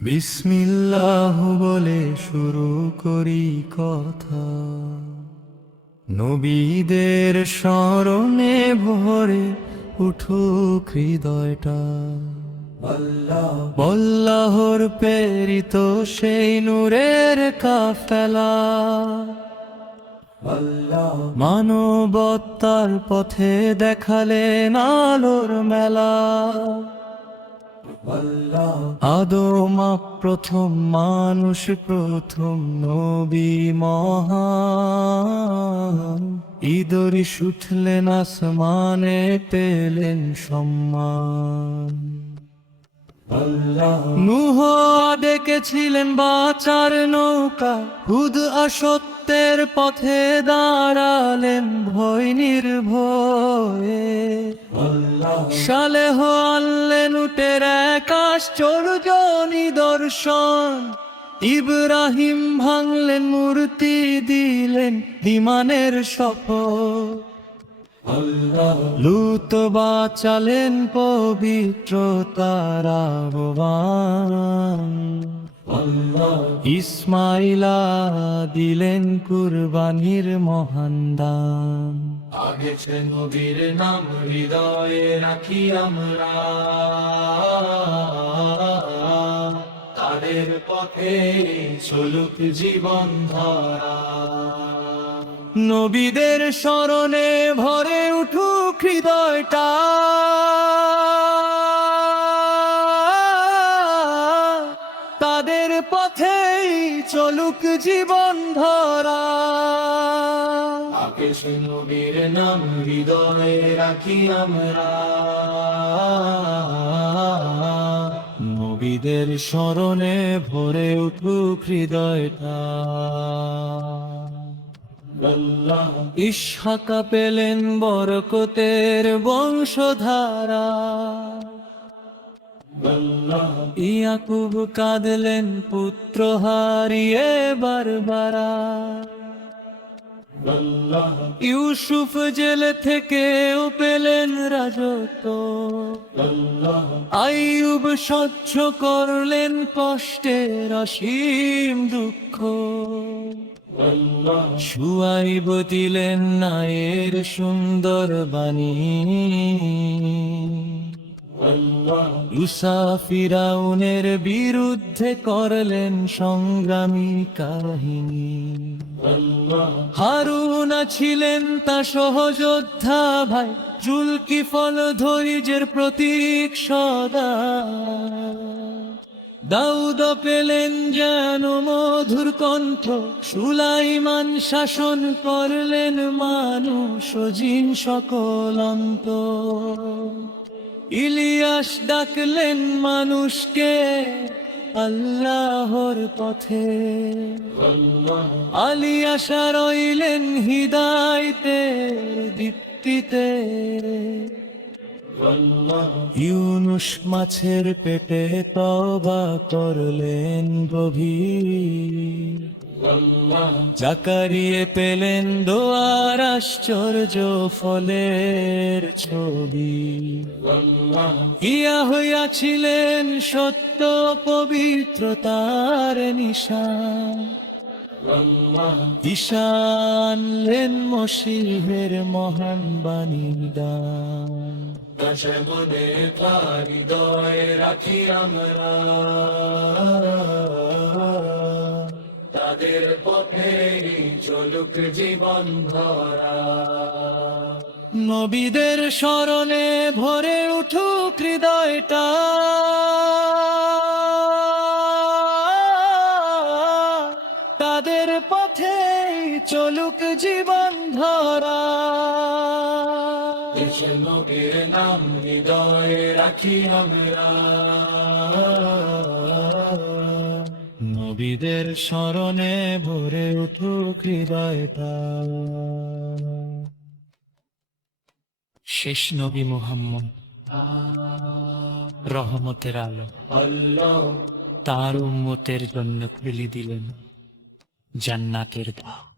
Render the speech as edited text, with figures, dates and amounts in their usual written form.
বিসমিল্লাহ বলে শুরু করি কথা, নবীদের স্মরণে ভরে উঠুক হৃদয়টা। আল্লাহর প্রেরিত সেই নূরের কাফেলা, মানবতার পথে দেখালেন আলোর মেলা। আদম প্রথম মানুষ, প্রথম নবী মহান, ইদরিস উঠলেন আসমানে, পেলেন সম্মান। নূহ ডেকেছিলেন বাঁচার নৌকা, হুদ অসত্যের পথে দাঁড়ালেন ভয় নির্ভয়ে। সালেহ আনলেন উটের এক আশ্চর্য নিদর্শন, ইব্রাহিম ভাঙলেন মূর্তি, দিলেন ঈমানের শপথ। লূত বাঁচালেন পবিত্রতার আহ্বান, ইসমাইলা দিলেন কুরবানির মহান দান। আগেছে নবীর নাম হৃদয়ে রাখি আমরা, তাদের পথে চলুক জীবন ধারা। নবীদের স্মরণে ভরে উঠুক হৃদয়টা, তাদের পথেই চলুক জীবন ধারা। আকাশ নবীর নাম হৃদয়ে রাখি আমরা, নবীদের স্মরণে ভরে উঠুক হৃদয়টা। ইসহাকা পেলেন বরকতের বংশধারা, ইয়াকুব কাঁদলেন পুত্র হারিয়ে বারবারা। ইউসুফ জেল থেকেও পেলেন রাজত্ব, আইয়ুব সহ্য করলেন কষ্টের অসীম দুঃখ। শুআইব দিলেন নায়ের সুন্দর বাণী, ঈসা ফিরাউনের বিরুদ্ধে করলেন সংগ্রামী কাহিনী। হারুন ছিলেন তা সহযোদ্ধা ভাই, জুলকিফল ধৈর্যের প্রতীক সদা। দাউদ পেলেন যেন মধুর কণ্ঠ, সুলাইমান শাসন করলেন মানুষ ও জিন সকল অন্ত। ইলিয়াস ডাকলেন মানুষকে আল্লাহর পথে, আলিয়াসা রইলেন হিদায়াতের দীপ্তিতে। ইউনুস মাছের পেটে তওবা করলেন গভীর, জাকারিয়া পেলেন দোয়ার আশ্চর্য ফলের ছবি। ইয়া হইয়াছিলেন সত্য পবিত্রতার নিশান, ঈশানলেন মসীহের মহান বাণীর দান। দশগুণে তার হৃদয়ে রাখি আমরা, তাদের পথে চলুক জীবন ধারা। নবীদের স্মরণে ভরে উঠুক হৃদয়টা, তাদের পথে চলুক জীবন ধারা। নবীর নাম হৃদয়ে রাখি আমরা, নবীদের স্মরণে ভরে উঠুক হৃদয়টা। শেষ নবী মুহাম্মদ রহমতের আলো, তার উম্মতের জন্য খুলে দিলেন জান্নাতের দ্বার।